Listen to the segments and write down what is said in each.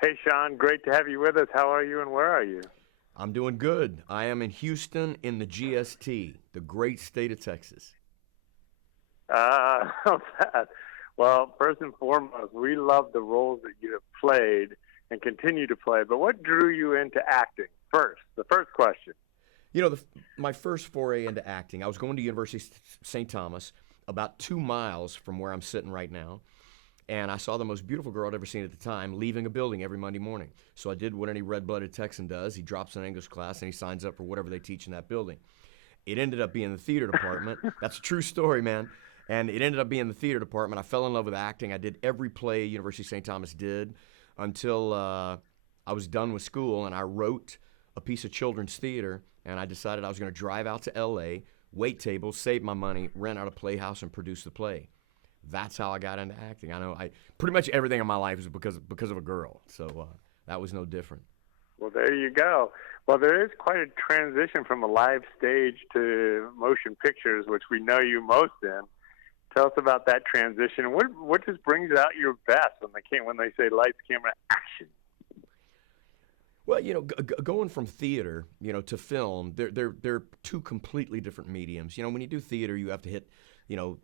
Hey, Sean, great to have you with us. How are you and where are you? I'm doing good. I am in Houston in the GST, the great state of Texas. How's that? Well, first and foremost, we love the roles that you have played and continue to play. But what drew you into acting? First, the first question. You know, my first foray into acting, I was going to University of St. Thomas, about 2 miles from where I'm sitting right now, and I saw the most beautiful girl I'd ever seen at the time leaving a building every Monday morning. So I did what any red-blooded Texan does. He drops an English class and he signs up for whatever they teach in that building. It ended up being the theater department. That's a true story, man. And it ended up being the theater department. I fell in love with acting. I did every play University of St. Thomas did until I was done with school, and I wrote a piece of children's theater, and I decided I was going to drive out to L.A., wait tables, save my money, rent out a playhouse, and produce the play. That's how I got into acting. I know I pretty much everything in my life is because of a girl, so that was no different. Well, there you go. Well, there is quite a transition from a live stage to motion pictures, which we know you most in. Tell us about that transition. What just brings out your best when they say lights, camera, action? Well, going from theater, to film, they're two completely different mediums. When you do theater, you have to hit,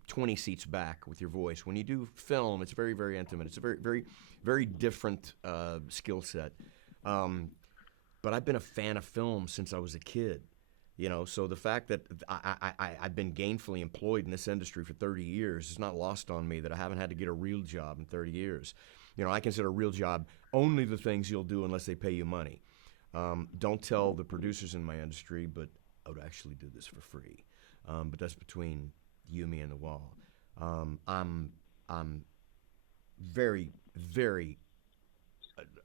20 seats back with your voice. When you do film, it's very, very intimate. It's a very, very, very different skill set. But I've been a fan of film since I was a kid. So the fact that I've been gainfully employed in this industry for 30 years is not lost on me that I haven't had to get a real job in 30 years. I consider a real job only the things you'll do unless they pay you money. Don't tell the producers in my industry, but I would actually do this for free. But that's between you, me, and the wall. I'm very, very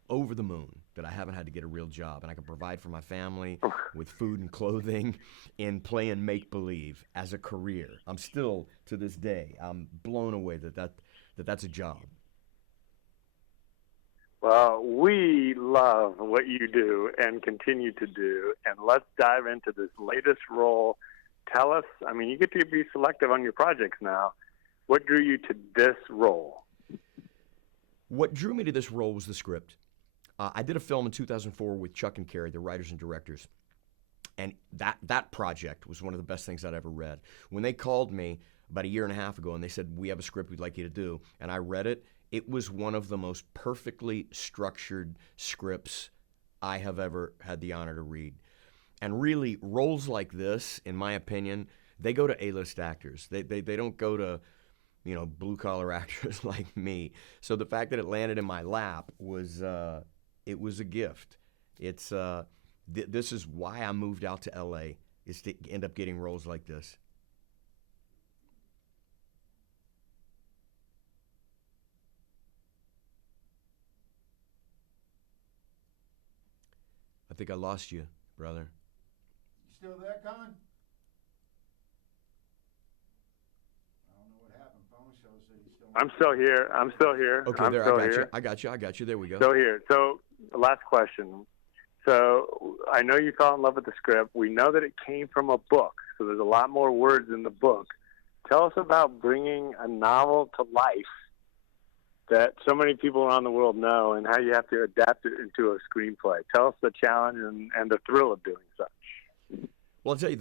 over the moon that I haven't had to get a real job, and I can provide for my family with food and clothing and playing make-believe as a career. I'm still, to this day, I'm blown away that's a job. Well, we love what you do and continue to do, and let's dive into this latest role. Tell us, you get to be selective on your projects now. What drew you to this role? What drew me to this role was the script. I did a film in 2004 with Chuck and Carrie, the writers and directors, and that project was one of the best things I'd ever read. When they called me about a year and a half ago and they said, we have a script we'd like you to do, and I read it, it was one of the most perfectly structured scripts I have ever had the honor to read. And really, roles like this, in my opinion, they go to A-list actors. They don't go to blue-collar actors like me. So the fact that it landed in my lap was it was a gift. It's this is why I moved out to L.A., is to end up getting roles like this. I think I lost you, brother. You still there, Conn? I don't know what happened. Phone shows that he's still. I'm still here. I'm still here. Okay, I'm there, still I got here. you. I got you. There we go. Still here. So, last question. So, I know you fell in love with the script. We know that it came from a book, so there's a lot more words in the book. Tell us about bringing a novel to life that so many people around the world know, and how you have to adapt it into a screenplay. Tell us the challenge and the thrill of doing such. Well, I'll tell you,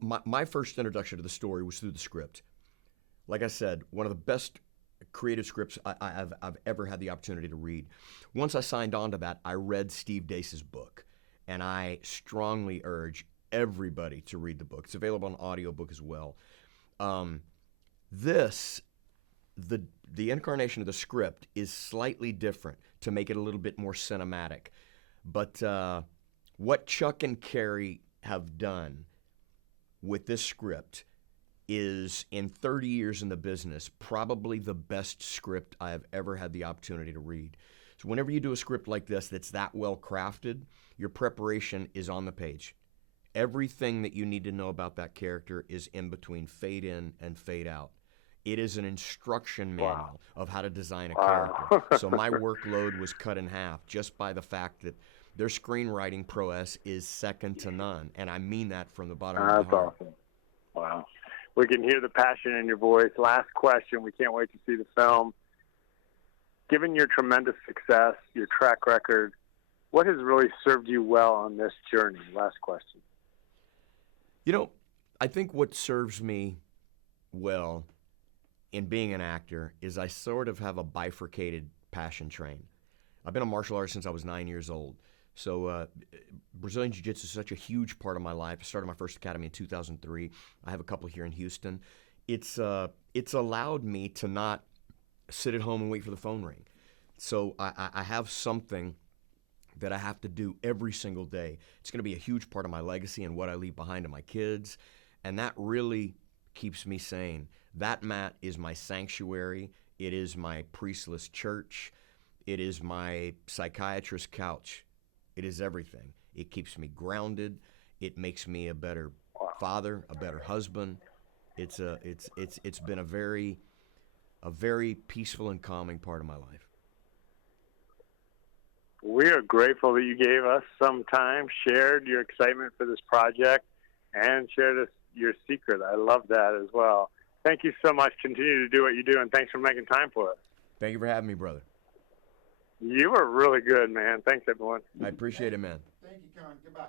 my first introduction to the story was through the script. Like I said, one of the best creative scripts I've ever had the opportunity to read. Once I signed on to that, I read Steve Deace's book, and I strongly urge everybody to read the book. It's available on audiobook as well. The incarnation of the script is slightly different to make it a little bit more cinematic. But what Chuck and Carrie have done with this script is, in 30 years in the business, probably the best script I have ever had the opportunity to read. So whenever you do a script like this that's that well crafted, your preparation is on the page. Everything that you need to know about that character is in between fade in and fade out. It is an instruction manual of how to design a character. So my workload was cut in half just by the fact that their screenwriting prowess is second to none. And I mean that from the bottom of my heart. That's awesome. Wow. We can hear the passion in your voice. Last question. We can't wait to see the film. given your tremendous success, your track record, what has really served you well on this journey? Last question. You know, I think what serves me well in being an actor is I sort of have a bifurcated passion train. I've been a martial artist since I was 9 years old. So Brazilian Jiu-Jitsu is such a huge part of my life. I started my first academy in 2003. I have a couple here in Houston. It's allowed me to not sit at home and wait for the phone ring. So I have something that I have to do every single day. It's going to be a huge part of my legacy and what I leave behind to my kids. And that really keeps me sane. That mat is my sanctuary. It is my priestless church. It is my psychiatrist's couch. It is everything. It keeps me grounded. It makes me a better father, a better husband. It's been a very peaceful and calming part of my life. We are grateful that you gave us some time, shared your excitement for this project, and shared your secret. I love that as well. Thank you so much. Continue to do what you do, and thanks for making time for us. Thank you for having me, brother. You were really good, man. Thanks, everyone. I appreciate it, man. Thank you, Conn. Goodbye.